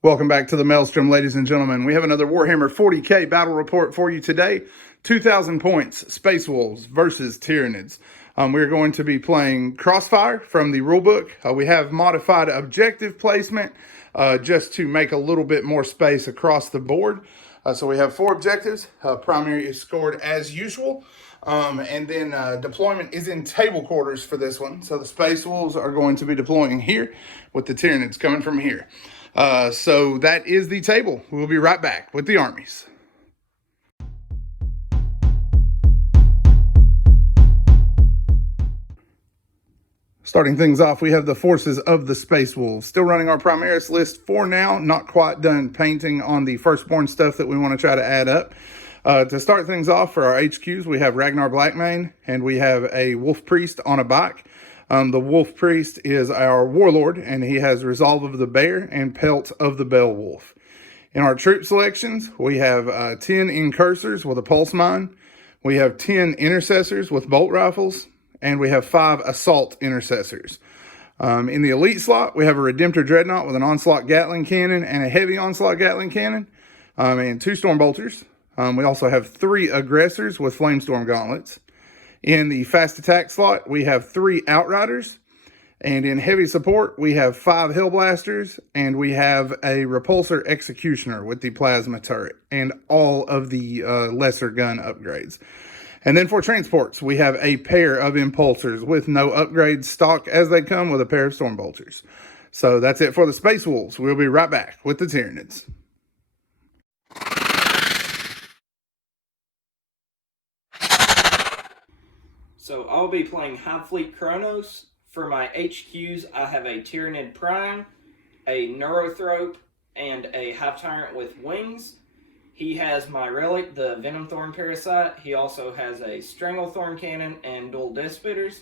Welcome back to the Maelstrom, ladies and gentlemen. We have another Warhammer 40k battle report for you today. 2,000 points, Space Wolves versus Tyranids. We're going to be playing Crossfire from the rulebook. We have modified objective placement just to make a little bit more space across the board. So we have 4 objectives. Primary is scored as usual. And then deployment is in table quarters for this one. So the Space Wolves are going to be deploying here with the Tyranids coming from here. So that is the table. We'll be right back with the armies. Starting things off, we have the forces of the Space Wolves. Still running our Primaris list for now. Not quite done painting on the Firstborn stuff that we want to try to add up. To start things off for our HQs, we have Ragnar Blackmane, and we have a Wolf Priest on a bike. The Wolf Priest is our Warlord, and he has Resolve of the Bear and Pelt of the Beowulf. In our troop selections, we have 10 Incursors with a Pulse Mine. We have 10 Intercessors with Bolt Rifles, and we have 5 Assault Intercessors. In the Elite slot, we have a Redemptor Dreadnought with an Onslaught Gatling Cannon and a Heavy Onslaught Gatling Cannon, and 2 Stormbolters. We also have 3 Aggressors with Flamestorm Gauntlets. In the Fast Attack slot, we have 3 Outriders. And in Heavy Support, we have 5 Hellblasters, and we have a Repulsor Executioner with the Plasma Turret, and all of the lesser gun upgrades. And then for transports, we have a pair of Impulsors with no upgrades, stock as they come with a pair of Stormbolters. So that's it for the Space Wolves. We'll be right back with the Tyranids. So I'll be playing Hive Fleet Kronos. For my HQs, I have a Tyranid Prime, a Neurothrope, and a Hive Tyrant with wings. He has my relic, the Venom Thorn Parasite. He also has a Stranglethorn Cannon and dual Death Spitters.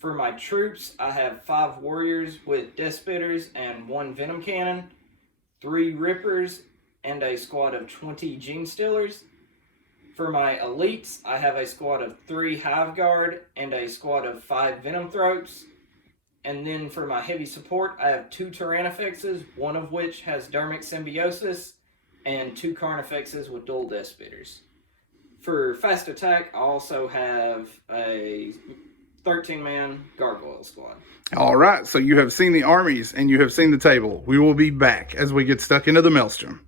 For my troops, I have 5 Warriors with Death Spitters and 1 Venom Cannon, 3 Rippers, and a squad of 20 Gene Stealers. For my elites, I have a squad of 3 Hive Guard and a squad of 5 Venom Throats. And then for my heavy support, I have 2 Tyrannifexes, one of which has Dermic Symbiosis, and 2 Carnifexes with dual Death Spitters. For fast attack, I also have a 13-man Gargoyle squad. All right, so you have seen the armies and you have seen the table. We will be back as we get stuck into the Maelstrom.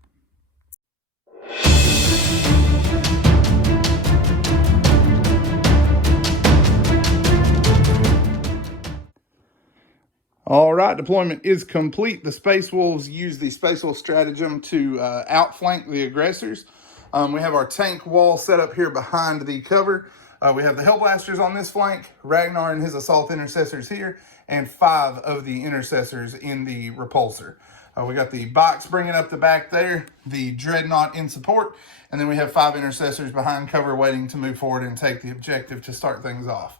All right, deployment is complete. The Space Wolves use the Space Wolf stratagem to outflank the aggressors. We have our tank wall set up here behind the cover. We have the Hellblasters on this flank, Ragnar and his Assault Intercessors here, and 5 of the Intercessors in the Repulsor. We got the box bringing up the back there, the Dreadnought in support, and then we have 5 Intercessors behind cover waiting to move forward and take the objective to start things off.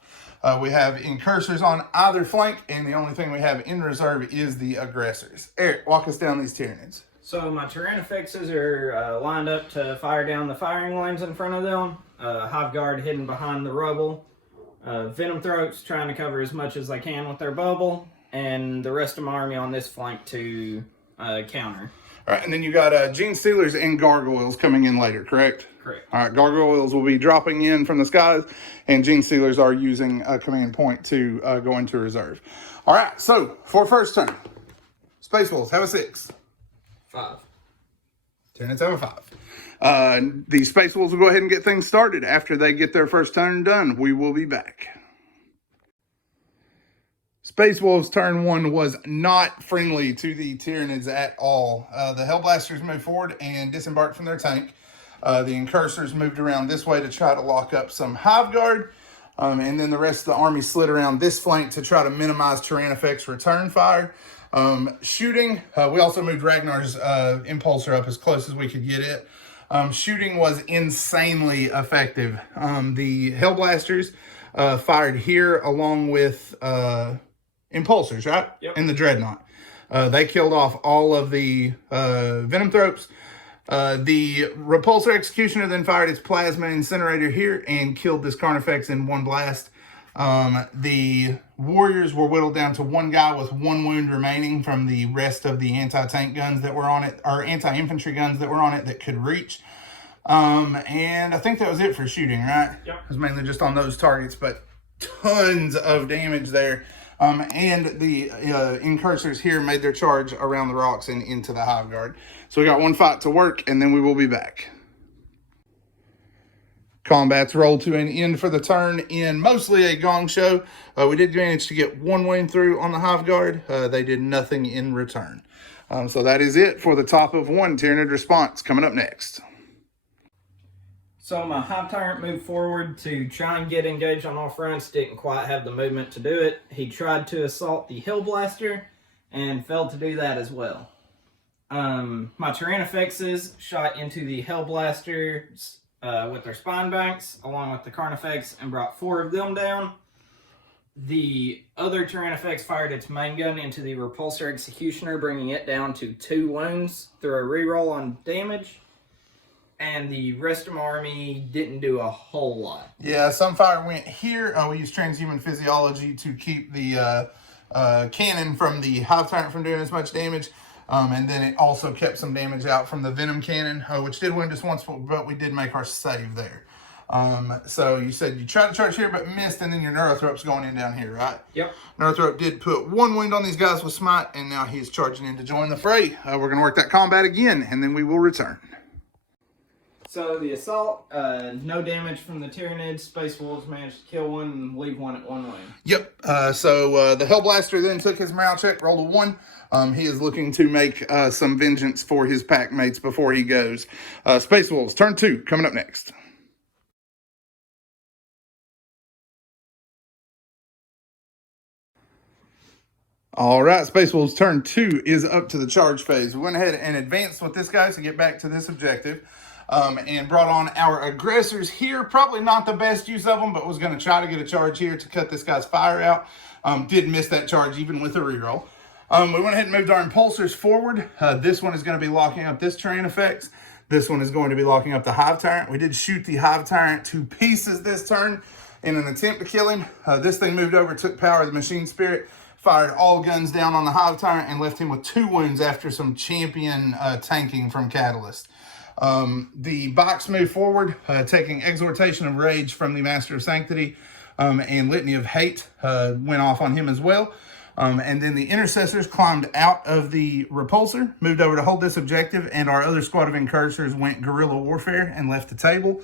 We have Incursors on either flank, and the only thing we have in reserve is the Aggressors. Eric, walk us down these Tyranids. So my Tyrannifexes are lined up to fire down the firing lines in front of them. Hive Guard hidden behind the rubble. Venom Throats trying to cover as much as they can with their bubble. And the rest of my army on this flank to counter. All right, and then you got Gene Stealers and Gargoyles coming in later, correct? Correct. All right, Gargoyles will be dropping in from the skies, and Gene Stealers are using a command point to go into reserve. All right, so for first turn, Space Wolves have a 6. 5. Tyranids have a 5. The Space Wolves will go ahead and get things started. After they get their first turn done, we will be back. Space Wolves turn 1 was not friendly to the Tyranids at all. The Hellblasters moved forward and disembarked from their tank. The Incursors moved around this way to try to lock up some Hive Guard. And then the rest of the army slid around this flank to try to minimize Tyrannifex return fire. Shooting, we also moved Ragnar's Impulsor up as close as we could get it. Shooting was insanely effective. The Hellblasters fired here along with Impulsors, right? Yep. And the Dreadnought. They killed off all of the Venom Throats. The Repulsor Executioner then fired its Plasma Incinerator here and killed this Carnifex in one blast. The warriors were whittled down to one guy with 1 wound remaining from the rest of the anti-tank guns that were on it, or anti-infantry guns that were on it that could reach. And I think that was it for shooting, right? Yep. It was mainly just on those targets, but tons of damage there. And the incursors here made their charge around the rocks and into the hive guard. So we got one fight to work, and then we will be back. Combats rolled to an end for the turn in mostly a gong show. We did manage to get 1 wound through on the hive guard. They did nothing in return. So that is it for the top of 1 Tyranid response. Coming up next. So my Hive Tyrant moved forward to try and get engaged on all fronts. Didn't quite have the movement to do it. He tried to assault the Hellblaster and failed to do that as well. My Tyrannifexes shot into the Hellblasters with their spine banks along with the Carnifex and brought 4 of them down. The other Tyrannifex fired its main gun into the Repulsor Executioner, bringing it down to 2 wounds through a reroll on damage. And the rest of my army didn't do a whole lot. Yeah, some fire went here. We used transhuman physiology to keep the cannon from the Hive Tyrant from doing as much damage. And then it also kept some damage out from the Venom Cannon, which did wound us once, but we did make our save there. So you said you tried to charge here but missed, and then your Neurothrope's going in down here, right? Yep. Neurothrope did put 1 wound on these guys with Smite, and now he's charging in to join the fray. We're going to work that combat again, and then we will return. So the assault, no damage from the Tyranids. Space Wolves managed to kill 1 and leave 1 at 1 wound. Yep. So the Hellblaster then took his morale check, rolled a 1. He is looking to make some vengeance for his pack mates before he goes. Space Wolves, turn 2, coming up next. All right, Space Wolves turn 2 is up to the charge phase. We went ahead and advanced with this guy to get back to this objective. And brought on our aggressors here. Probably not the best use of them, but was going to try to get a charge here to cut this guy's fire out. Did miss that charge even with a reroll. We went ahead and moved our impulsors forward. This one is going to be locking up this Tyrannifex. This one is going to be locking up the Hive Tyrant. We did shoot the Hive Tyrant to pieces this turn in an attempt to kill him. This thing moved over, took power of the Machine Spirit, fired all guns down on the Hive Tyrant, and left him with 2 wounds after some champion tanking from Catalyst. The box moved forward, taking Exhortation of Rage from the Master of Sanctity, and Litany of Hate went off on him as well. And then the Intercessors climbed out of the Repulsor, moved over to hold this objective, and our other squad of Incursors went guerrilla warfare and left the table.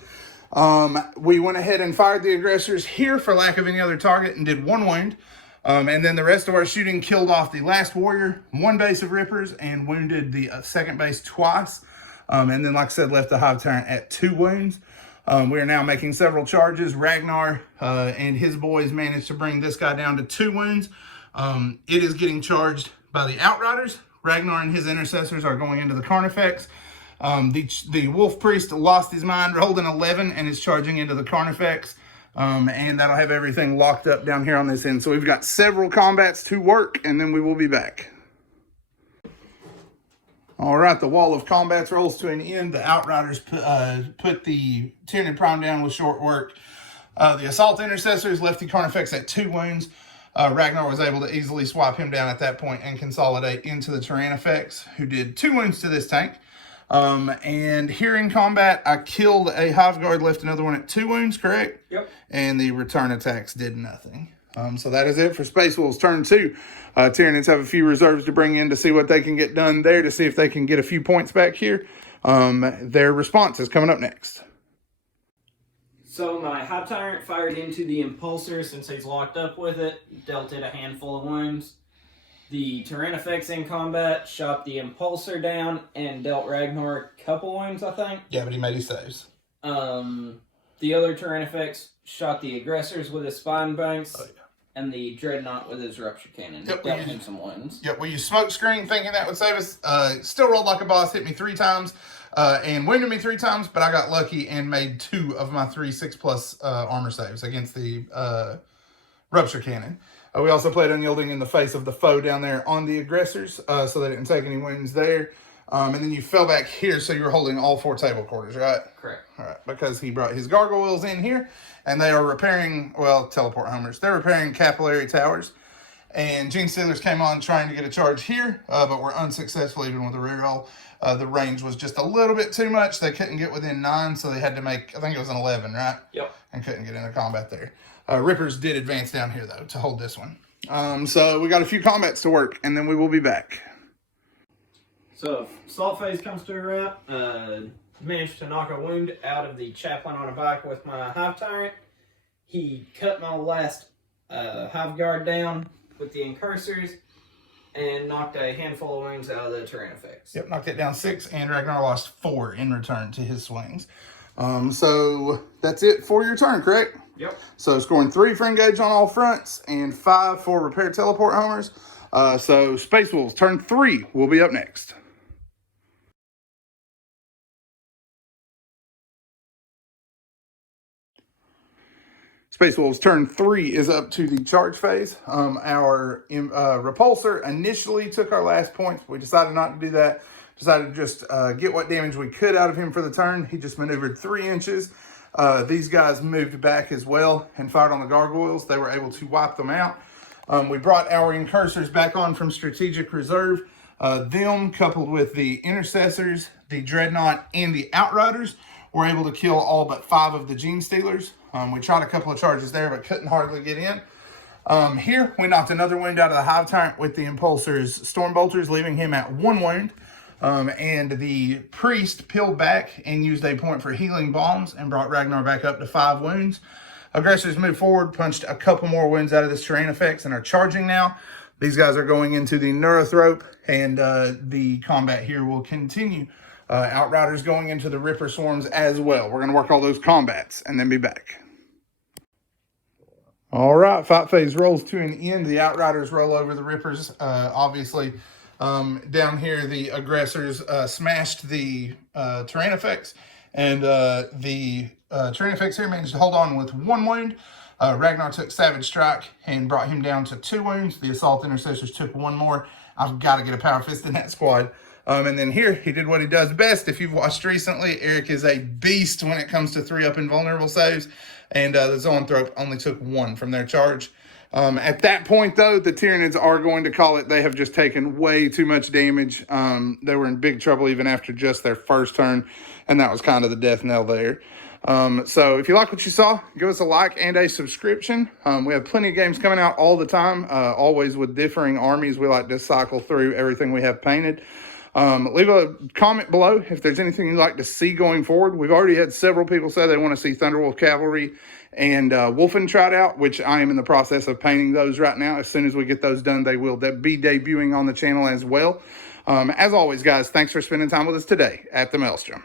We went ahead and fired the aggressors here for lack of any other target and did 1 wound. And then the rest of our shooting killed off the last warrior, 1 base of Rippers, and wounded the second base twice. And then, like I said, left the Hive Tyrant at 2 wounds. We are now making several charges. Ragnar and his boys managed to bring this guy down to 2 wounds. It is getting charged by the Outriders. Ragnar and his Intercessors are going into the Carnifex. The Wolf Priest lost his mind, rolled an 11, and is charging into the Carnifex. And that'll have everything locked up down here on this end. So we've got several combats to work, and then we will be back. All right, the wall of combats rolls to an end. The Outriders put the Tyranid Prime down with short work. The Assault Intercessors left the Carnifex at 2 wounds. Ragnar was able to easily swap him down at that point and consolidate into the Tyrannifex, who did 2 wounds to this tank. And here in combat, I killed a Hive Guard, left another one at 2 wounds, correct? Yep. And the return attacks did nothing. So that is it for Space Wolves turn 2. Tyranids have a few reserves to bring in to see what they can get done there, to see if they can get a few points back here. Their response is coming up next. So my Hive Tyrant fired into the Impulsor since he's locked up with it, dealt it a handful of wounds. The Tyrannifex in combat shot the Impulsor down and dealt Ragnar a couple wounds, I think. Yeah, but he made his saves. The other Tyrannifex shot the aggressors with his spine banks, and the Dreadnought with his rupture cannon. Yep, dealt him some wounds. Yep, we used smoke screen thinking that would save us. Still rolled like a boss, hit me 3 times, and wounded me 3 times, but I got lucky and made 2 of my 3 6+ armor saves against the rupture cannon. We also played Unyielding in the face of the foe down there on the aggressors, so they didn't take any wounds there. And then you fell back here, so you were holding all 4 table quarters, right? Correct. All right, because he brought his gargoyles in here, and they are repairing, well, teleport homers. They're repairing capillary towers. And Gene Stealers came on trying to get a charge here, but were unsuccessful even with a reroll. The range was just a little bit too much. They couldn't get within 9, so they had to make, I think it was an 11, right? Yep. And couldn't get into combat there. Rippers did advance down here, though, to hold this one. So we got a few combats to work, and then we will be back. So if Salt Phase comes to a wrap, managed to knock a wound out of the chaplain on a bike with my Hive Tyrant. He cut my last Hive Guard down with the incursors and knocked a handful of wounds out of the Tyrannifex. Yep, knocked it down 6, and Ragnar lost 4 in return to his swings. So that's it for your turn, correct? Yep. So scoring 3 for engage on all fronts and 5 for repair teleport homers. So Space Wolves, turn 3 will be up next. Space Wolves, turn 3 is up to the charge phase. Our repulsor initially took our last points. We decided not to do that. Decided to just get what damage we could out of him for the turn. He just maneuvered 3 inches. These guys moved back as well and fired on the gargoyles. They were able to wipe them out. We brought our incursors back on from strategic reserve. Them, coupled with the intercessors, the dreadnought, and the outriders, were able to kill all but 5 of the Gene Stealers. We tried a couple of charges there, but couldn't hardly get in. Here, we knocked another wound out of the Hive Tyrant with the Impulsor's Stormbolters, leaving him at 1 wound. And the Priest peeled back and used a point for healing bombs and brought Ragnar back up to 5 wounds. Aggressors moved forward, punched a couple more wounds out of this Tyrannifex and are charging now. These guys are going into the Neurothrope, and the combat here will continue. Outriders going into the Ripper Swarms as well. We're going to work all those combats and then be back. All right, fight phase rolls to an end. The Outriders roll over the Rippers. Obviously, down here, the aggressors smashed the Tyrannifex, and the Tyrannifex here managed to hold on with 1 wound. Ragnar took Savage Strike and brought him down to 2 wounds. The Assault Intercessors took 1 more. I've got to get a Power Fist in that squad. And then here, he did what he does best. If you've watched recently, Eric is a beast when it comes to 3-up invulnerable saves. And the Zoanthrope only took 1 from their charge. At that point, though, the Tyranids are going to call it. They have just taken way too much damage. They were in big trouble even after just their first turn. And that was kind of the death knell there. So if you like what you saw, give us a like and a subscription. We have plenty of games coming out all the time, always with differing armies. We like to cycle through everything we have painted. Leave a comment below if there's anything you'd like to see going forward. We've already had several people say they want to see Thunderwolf Cavalry and Wolfen tried out, which I am in the process of painting those right now. As soon as we get those done, they will be debuting on the channel as well. As always, guys, thanks for spending time with us today at the Maelstrom.